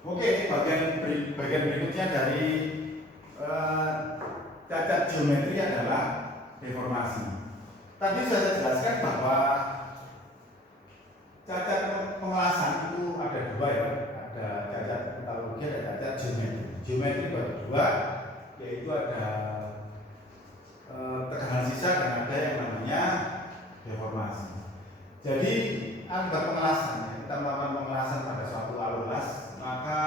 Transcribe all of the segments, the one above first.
Oke, bagian berikutnya dari cacat geometri adalah deformasi. Tadi sudah saya jelaskan bahwa cacat pengelasan itu ada dua ya, ada cacat metodologi, ada cacat geometri. Geometri itu ada dua, yaitu ada tegangan sisa dan ada yang namanya deformasi. Jadi akibat pengelasan, kita melakukan pengelasan pada suatu alur las, maka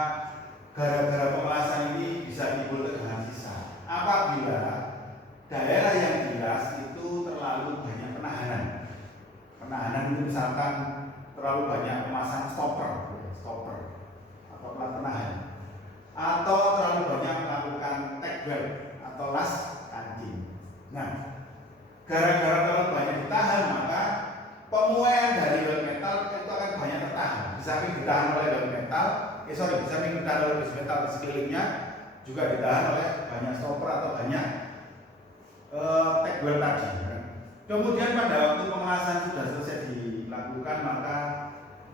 gara-gara pengelasan ini bisa timbul tegangan sisa. Apabila daerah yang dilas itu terlalu banyak penahanan. Penahanan itu misalkan terlalu banyak memasang stopper atau pelat penahan, atau terlalu banyak melakukan tack weld atau las kancing. Nah, gara-gara terlalu banyak ditahan, maka pemuaian dari weld metal itu akan banyak tertahan. Di samping ditahan oleh weld metal, di samping ditahan oleh weld metal di sekelilingnya juga ditahan oleh banyak stopper atau banyak tack weld tadi. Kemudian pada waktu pengelasan sudah selesai dilakukan, maka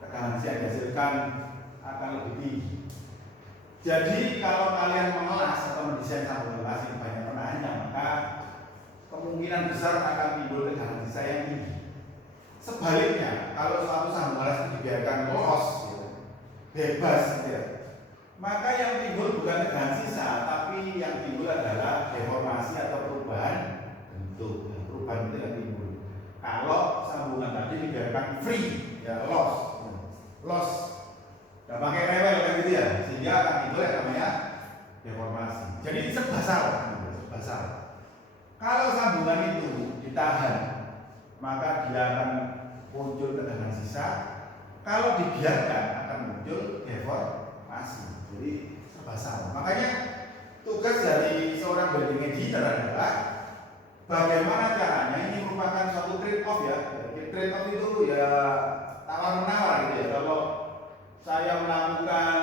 tegangan sisa yang dihasilkan akan lebih tinggi. Jadi kalau kalian mengelas atau mendesain sambungan las yang banyak penahannya, maka kemungkinan besar akan timbul tegangan sisa yang tinggi. Sebaliknya, kalau suatu sambungan las itu dibiarkan los, bebas, maka yang timbul bukan tegangan sisa, tapi yang timbul adalah deformasi atau perubahan bentuk. Perubahan itu yang timbul. Kalau sambungan tadi dibiarkan free, ya los, nggak pakai rewel kan gitu ya, sehingga akan timbul yang namanya deformasi. Jadi serba salah. Kalau sambungan itu ditahan, maka dia akan muncul tegangan sisa. Kalau dibiarkan akan muncul deformasi. Jadi serba salah. Makanya tugas dari seorang building engineer adalah bagaimana caranya, ini merupakan suatu trade off ya. Trade off itu ya tawar menawar gitu ya. Kalau saya melakukan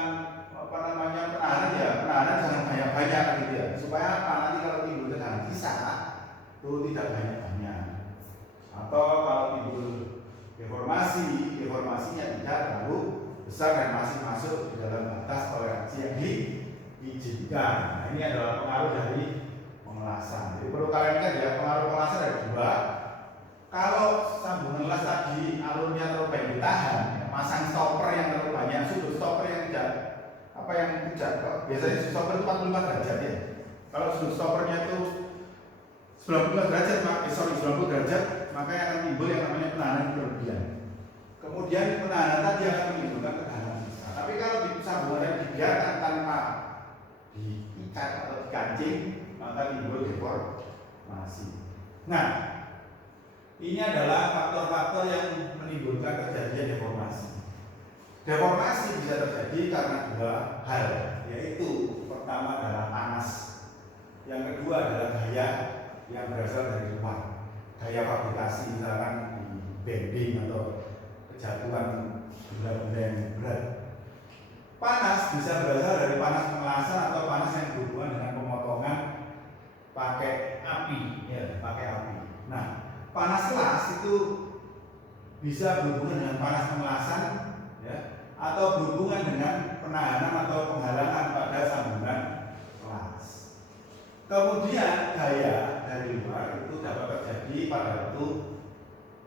penahanan, ya penahanan jangan banyak-banyak gitu ya. Supaya apa? Nanti kalau timbul tegangan sisa itu tidak banyak-banyak. Atau kalau timbul deformasinya tidak terlalu besar dan masih masuk di dalam batas toleransi yang diizinkan. Nah, ini adalah pengaruh dari pengelasan. Jadi perlu kalian ingat ya, pengaruh pengelasan ada dua. Kalau sambungan las tadi alurnya terlalu banyak ditahan, masang stopper yang terlalu banyak, sudut stopper yang tidak biasanya stopper itu 45 derajat ya. Kalau sudut stoppernya itu 90 derajat, 90 derajat, maka yang akan timbul yang namanya penahanan berlebihan. Kemudian penahanan tadi akan menimbulkan tegangan sisa. Tapi kalau di sambungan dibiarkan tanpa diikat atau dikancing, maka timbul deformasi. Nah, ini adalah faktor-faktor yang menimbulkan terjadinya deformasi. Deformasi bisa terjadi karena dua hal, yaitu pertama adalah panas, yang kedua adalah gaya yang berasal dari luar, gaya fabrikasi, misalkan di bending atau kejatuhan benda-benda yang berat. Panas bisa berasal dari panas pengelasan atau panas yang berhubungan dengan pemotongan pakai api, ya, pakai api. Nah, panas las itu bisa berhubungan dengan panas pengelasan, ya, atau berhubungan dengan penahanan atau penghalangan pada sambungan las. Kemudian gaya dari luar itu dapat terjadi pada waktu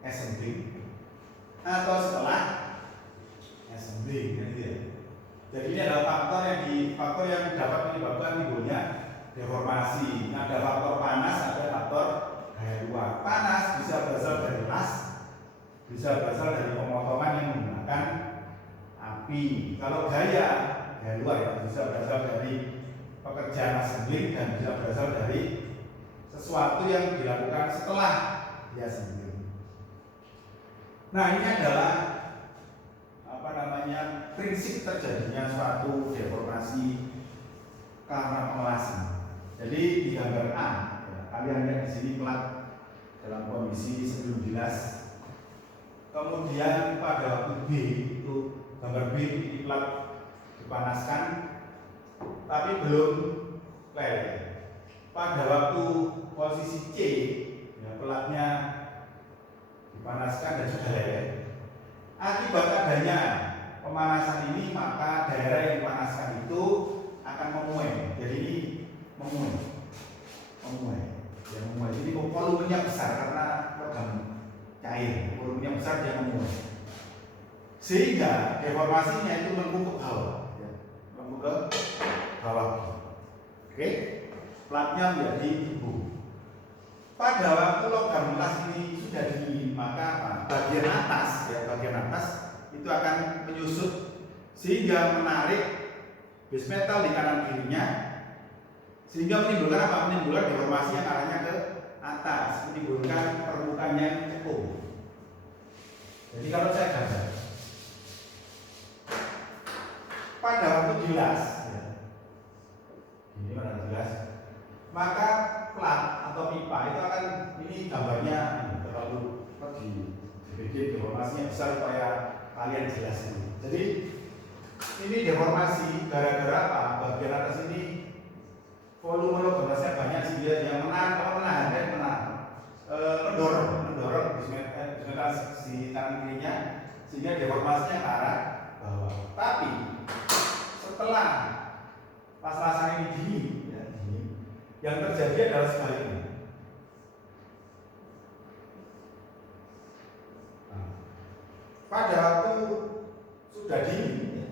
assembling atau setelah assembling, gitu ya. Jadi ini adalah faktor yang dapat menyebabkan timbulnya deformasi. Ada faktor panas, ada faktor gaya luar. Panas bisa berasal dari las, bisa berasal dari pemotongan yang menggunakan api. Kalau gaya luar ya, bisa berasal dari pekerjaan assembling dan bisa berasal dari sesuatu yang dilakukan setelah dia assembling. Nah, ini adalah prinsip terjadinya suatu deformasi karena pengelasan. Jadi di gambar A, ya, kalian lihat di sini plat dalam kondisi sebelum dilas. Kemudian pada waktu B itu gambar B ini plat dipanaskan, tapi belum leleh. Pada waktu posisi C, ya, platnya dipanaskan dan sudah leleh. Akibat adanya pemanasan ini, maka daerah yang dipanaskan itu akan memuai. Jadi ini memuai. Jadi volumenya besar karena logam cair, volumenya besar dia memuai. Sehingga deformasinya itu melengkung ke bawah, melengkung ke bawah. Oke, platnya menjadi debu. Pada waktu logam emas ini sudah dingin, maka bagian atas itu akan menyusut sehingga menarik base metal di kanan kirinya, sehingga menimbulkan apa? Menimbulkan deformasi yang arahnya ke atas, menimbulkan permukaan yang cekung. Jadi kalau saya gambar pada waktu jelas, ini pada jelas, maka plat atau pipa itu akan, ini gambarnya terlalu dibikin deformasinya besar supaya kalian jelas ini. Jadi ini deformasi gara-gara apa? Bagian atas ini volume logamnya banyak sehingga dia mendorong si tangan kirinya sehingga deformasinya ke arah bawah. Tapi setelah pas-pasan ini dingin, yang terjadi adalah sebaliknya. Pada waktu sudah dingin,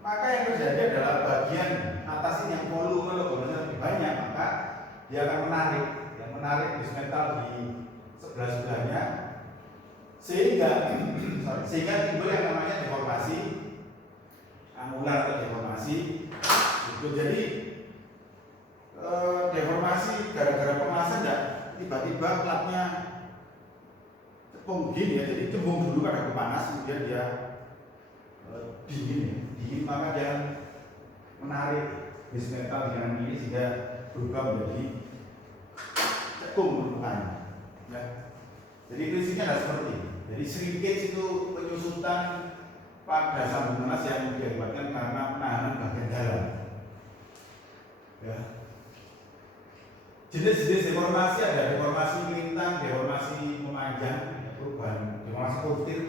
maka yang terjadi adalah bagian atas ini yang volume logamnya lebih banyak, maka dia akan menarik base metal di sebelah-sebelahnya sehingga timbul yang namanya deformasi angular atau deformasi. Jadi deformasi gara-gara pemanasan tiba-tiba platnya cekung begini ya, jadi cembung dulu pada panas, kemudian dia dingin, maka dia menarik base metal dengan ini sehingga berubah menjadi cekung permukaannya. Ya. Jadi prinsipnya adalah seperti ini. Jadi shrinkage itu penyusutan pada sambungan emas yang diakibatkan karena penahanan bagian dalam. Ya. Jenis-jenis deformasi ada deformasi melintang, deformasi memanjang, perubahan deformasi kutil.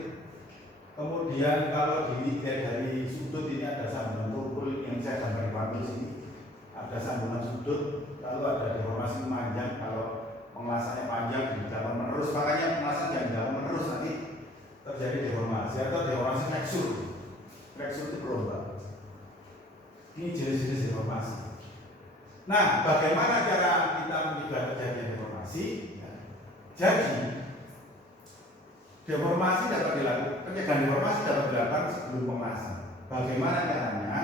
Kemudian kalau dilihat dari sudut ini ada sambungan tumpul yang saya gambar di bawah sini. Ada sambungan sudut, lalu ada deformasi memanjang. Kalau pengelasannya panjang di dalam menerus, makanya pengelasan yang dalam menerus nanti terjadi deformasi atau deformasi flexur. Flexur itu berubah. Ini jenis-jenis deformasi. Nah, bagaimana cara kita mencegah terjadinya deformasi? Jadi, deformasi dapat dilakukan, pencegahan deformasi dapat dilakukan sebelum pengelasan. Bagaimana caranya?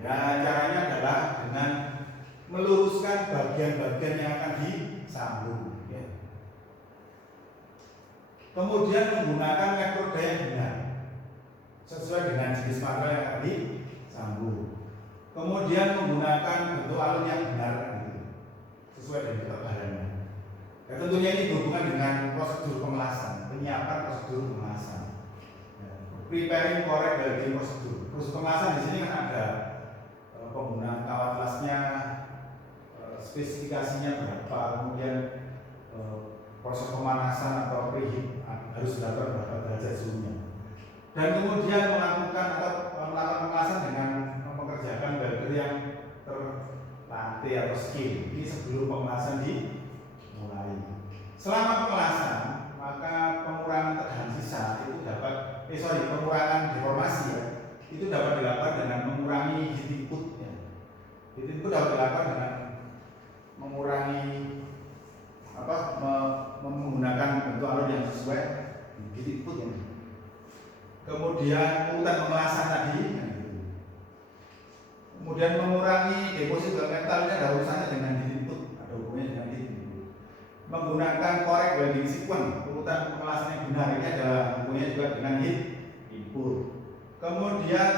Ya, caranya adalah dengan meluruskan bagian-bagian yang akan disambung. Ya. Kemudian menggunakan metode yang benar sesuai dengan jenis material yang akan disambung. Kemudian menggunakan bentuk alun yang benar sesuai dengan ketebalannya. Ya, tentunya ini berhubungan dengan prosedur pengelasan, penyiapan prosedur pengelasan. Ya, preparing correct welding prosedur. Prosedur pengelasan di sini kan ada penggunaan kawat lasnya, spesifikasinya berapa, kemudian proses pemanasan atau preheat harus dilakukan berapa derajat suhunya. Dan kemudian melakukan pengelasan dengan mengerjakan welder yang terlatih atau skill. Ini sebelum pengelasan dimulai. Selama pengelasan, maka pengurangan tegangan sisa itu dapat, pengurangan deformasi ya, itu dapat dilakukan dengan mengurangi heat input. Ya. Heat input dapat dilakukan dengan mengurangi menggunakan bentuk alun yang sesuai heat input. Ya. Kemudian urutan pengelasan tadi. Kemudian mengurangi deposit metal, ini ada urusannya dengan heat input, ada hubungannya dengan heat input. Menggunakan correct welding sequence, urutan pengelasan yang benar ini adalah hubungannya juga dengan heat input. Kemudian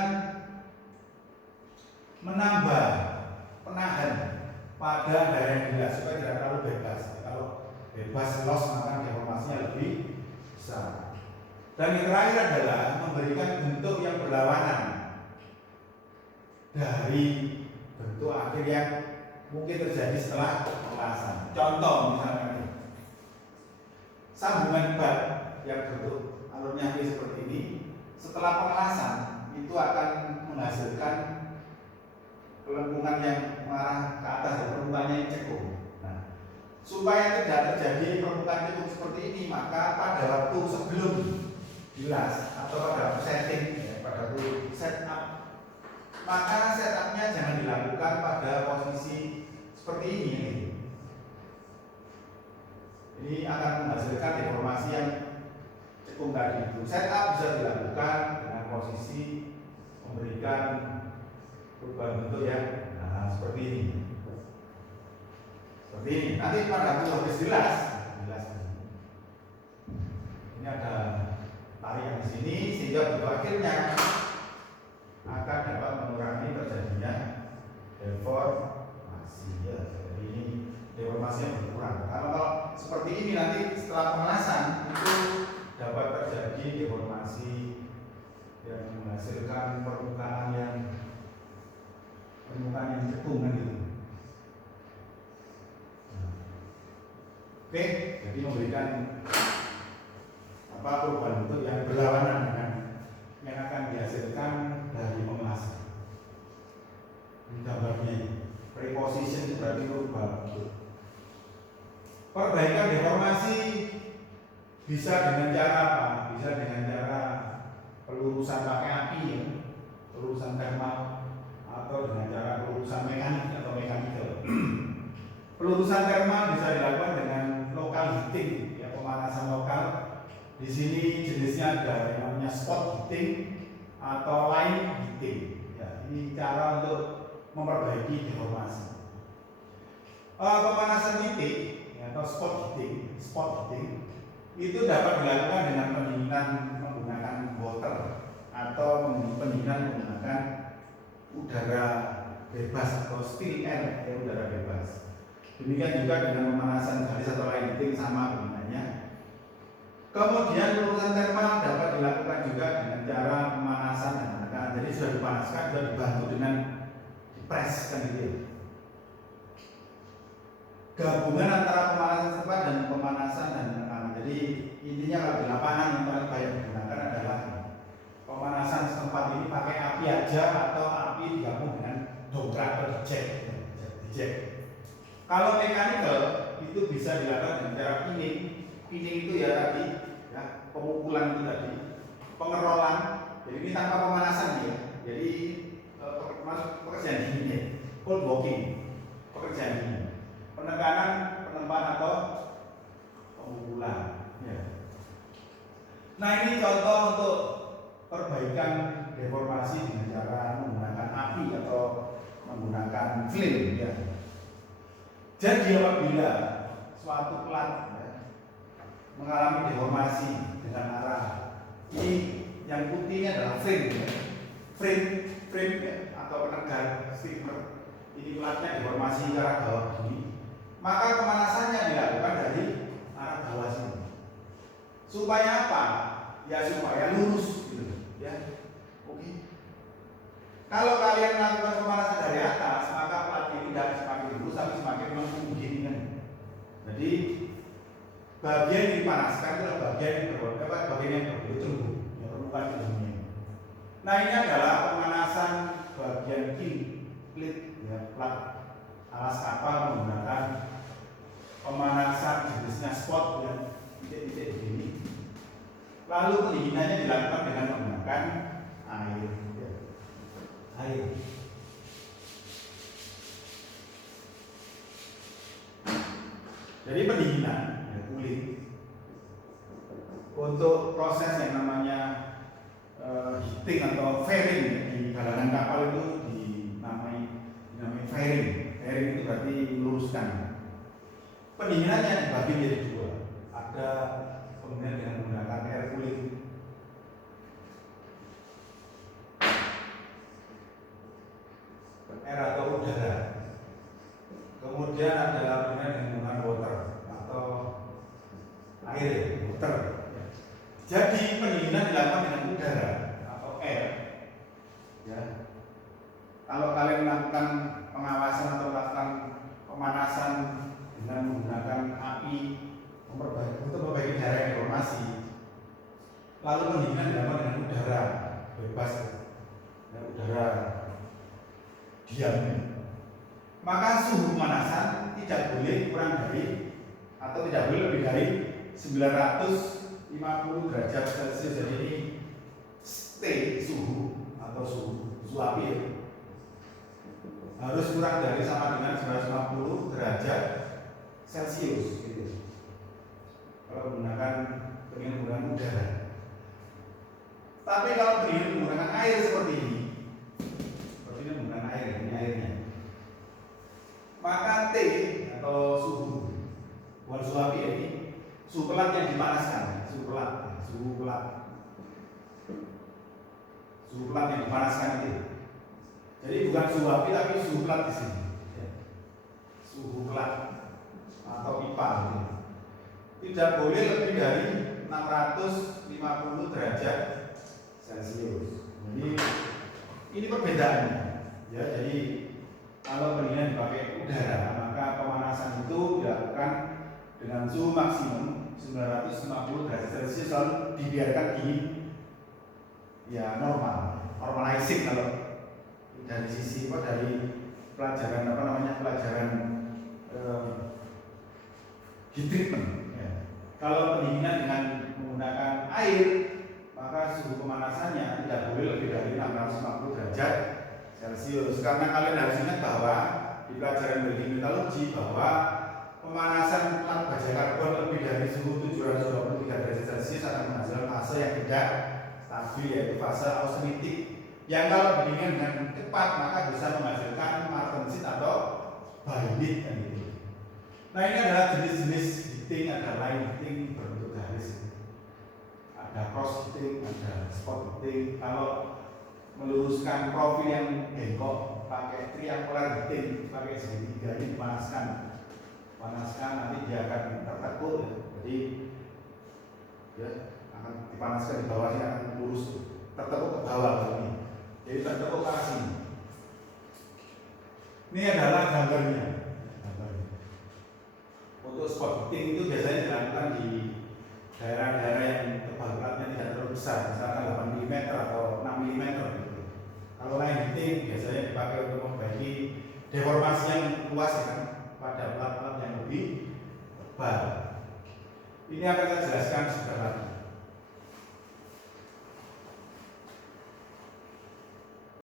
menambah penahan pada daerah yang jelas supaya tidak terlalu bebas. Kalau bebas loss maka deformasinya lebih besar. Dan yang terakhir adalah memberikan bentuk yang berlawanan dari bentuk akhir yang mungkin terjadi setelah pengelasan. Contoh misalnya sambungan bat yang bentuk alurnya seperti ini, setelah pengelasan permukaan yang mengarah ke atas, ya, permukaannya yang cekung. Nah, supaya tidak terjadi permukaan cekung seperti ini, maka pada waktu sebelum bilas atau pada waktu setting, ya, pada waktu setup, maka setupnya jangan dilakukan pada posisi seperti ini. Ini akan menghasilkan deformasi yang cekung tadi itu. Setup bisa dilakukan dengan posisi memberikan perubahan bentuk ya, nah seperti ini. Seperti ini. Nanti pada waktu habis bilas. Ini ada tarian di sini sehingga bentuk akhirnya akan dapat mengurangi terjadinya deformasi ya. Jadi ini deformasi yang berkurang. Kalau seperti ini nanti setelah pemanasan itu dapat terjadi deformasi yang menghasilkan permukaan yang cekung kan gitu. Nah. Oke, jadi memberikan perubahan bentuk yang berlawanan dengan yang akan dihasilkan dari pemanasan. Ini gambarnya ini. Preposition berarti rubah. Perbaikan deformasi bisa dengan cara apa? Bisa dengan cara pelurusan pakai api ya, pelurusan thermal, atau dengan cara pelurusan mekanik atau mekanikal. Pelurusan thermal bisa dilakukan dengan local heating, ya, pemanasan lokal. Di sini jenisnya ada yang namanya spot heating atau line heating. Ya, ini cara untuk memperbaiki deformasi. Pemanasan titik ya, atau spot heating itu dapat dilakukan dengan pendinginan menggunakan water atau pendinginan menggunakan udara bebas atau still air, ya, udara bebas. Demikian juga dengan pemanasan garis atau line heating sama penggunaannya. Kemudian pelurusan thermal dapat dilakukan juga dengan cara pemanasan dan penekanan. Jadi sudah dipanaskan, sudah dibantu dengan dipres kan gitu ya. Gabungan antara pemanasan cepat dan pemanasan dan penekanan. Jadi intinya kalau di lapangan yang paling banyak digunakan adalah pemanasan setempat ini pakai api aja atau api digabung dengan dongkrak atau dijek. Kalau mechanical itu bisa dilakukan dengan cara pinning. Pinning itu ya tadi, ya, pemukulan itu tadi, pengerolan. Jadi ini tanpa pemanasan ya. Jadi pekerjaan dingin ya, cold walking, pekerjaan dingin. Penekanan, penempan atau pemukulan. Ya. Nah ini contoh untuk perbaikan deformasi dengan cara menggunakan api atau menggunakan flame. Ya. Jadi apabila suatu plat ya, mengalami deformasi dengan arah ini, yang putihnya adalah frame, ya. frame ya, atau penegar steamer. Ini platnya deformasi ke arah bawah ini, maka pemanasannya dilakukan dari arah bawah sini. Supaya apa? Ya supaya lurus gitu, ya. Oke. Kalau kalian melakukan pemanasan dari atas, maka plat ini tidak semakin lurus tapi semakin melengkung begini kan. Jadi bagian yang dipanaskan adalah bagian yang berbelok, yang permukaan ujungnya. Nah ini adalah pemanasan bagian klit, ya, plat alas kapal menggunakan pemanasan jenisnya spot yang titik-titik begini. Lalu pendinginannya dilakukan dengan menggunakan air. Ya. Air. Jadi pendinginan, ya, cooling, untuk proses yang namanya heating atau fairing, ya, di galangan kapal itu dinamai fairing. Fairing itu berarti meluruskan. Pendinginannya dibagi menjadi dua. Ada pendinginan dengan menggunakan air cooling. Air atau udara. Kemudian ada pendinginan dengan menggunakan water atau air, water. Jadi pendinginan dilakukan dengan udara atau air. Ya. Kalau kalian melakukan pengawasan atau melakukan pemanasan dengan menggunakan api untuk memperbaiki daerah deformasi, lalu pendinginan dilakukan dengan udara bebas, ya, udara diam. maka suhu pemanasan tidak boleh kurang dari atau tidak boleh lebih dari 950 derajat Celcius. Jadi ini T suhu atau suhu api ya, harus kurang dari sama dengan 950 derajat Celcius gitu. Kalau menggunakan pendingin menggunakan udara. Tapi kalau pendingin menggunakan air seperti ini menggunakan air, ini airnya, maka T atau suhu, bukan suhu api ini, suhu pelat yang dipanaskan, suhu pelat yang dipanaskan itu. Jadi bukan suhu api tapi suhu pelat di sini, suhu pelat atau pipa. Tidak boleh lebih dari 650 derajat Celcius. Jadi ini perbedaannya. Ya, jadi kalau pendinginan dipakai udara, maka pemanasan itu dilakukan dengan suhu maksimum 950 derajat Celcius, lalu dibiarkan di ya normalizing kalau dari sisi dari pelajaran pelajaran heat treatment. Ya. Kalau pendinginan dengan menggunakan air, maka suhu pemanasannya tidak boleh lebih dari 650 derajat Celcius. Karena kalian harus ingat bahwa di pelajaran biometalurgi bahwa pemanasan pelat baja karbon lebih dari suhu 723 derajat Celcius akan menghasilkan fase yang tidak stabil, yaitu fase austenitik, yang kalau pendinginan dengan cepat maka bisa menghasilkan martensit atau bainit kan gitu. Nah, ini adalah jenis-jenis heating, ada line heating berbentuk garis, ada cross heating, ada spot heating. Kalau meluruskan profil yang bengkok pakai triangular heating, pakai segitiga ini dipanaskan nanti dia akan tertekuk ya. Jadi ya akan dipanaskan di bawahnya akan lurus tertekuk ke bawah ini. Jadi tertekuk ke sini. Ini adalah gambarnya. Untuk spot heating itu biasanya dilakukan di daerah-daerah yang tebal platnya tidak terlalu besar, misalkan 8 mm atau 6 mm gitu. Kalau line heating biasanya dipakai untuk memperbaiki deformasi yang luas ya kan, pada plat-plat yang lebih tebal. Ini akan saya jelaskan sebentar lagi.